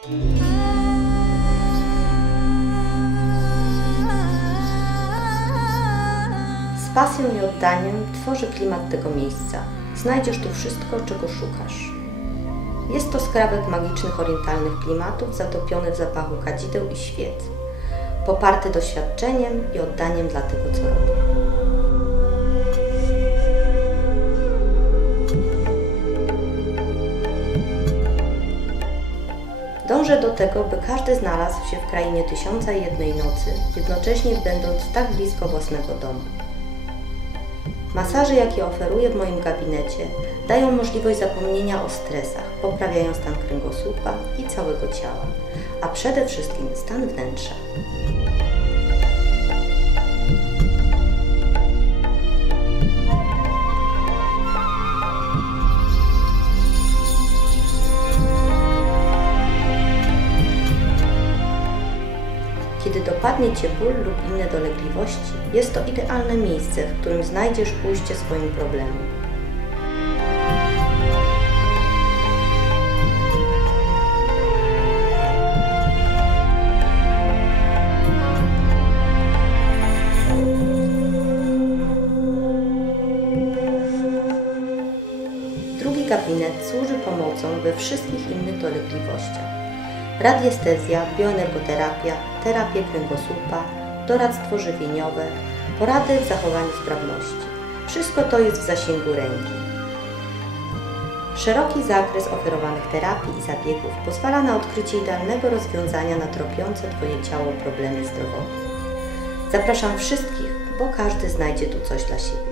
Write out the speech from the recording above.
Z pasją i oddaniem tworzy klimat tego miejsca. Znajdziesz tu wszystko, czego szukasz. Jest to skrawek magicznych orientalnych klimatów zatopiony w zapachu kadzideł i świec, poparty doświadczeniem i oddaniem dla tego, co robię. Dążę do tego, by każdy znalazł się w krainie tysiąca i jednej nocy, jednocześnie będąc tak blisko własnego domu. Masaże, jakie oferuję w moim gabinecie, dają możliwość zapomnienia o stresach, poprawiają stan kręgosłupa i całego ciała, a przede wszystkim stan wnętrza. Dopadnie Cię ból lub inne dolegliwości, jest to idealne miejsce, w którym znajdziesz pójście swoim problemom. Drugi gabinet służy pomocą we wszystkich innych dolegliwościach radiestezja, bioenergoterapia, terapie kręgosłupa, doradztwo żywieniowe, porady w zachowaniu sprawności. Wszystko to jest w zasięgu ręki. Szeroki zakres oferowanych terapii i zabiegów pozwala na odkrycie idealnego rozwiązania na tropiące Twoje ciało problemy zdrowotne. Zapraszam wszystkich, bo każdy znajdzie tu coś dla siebie.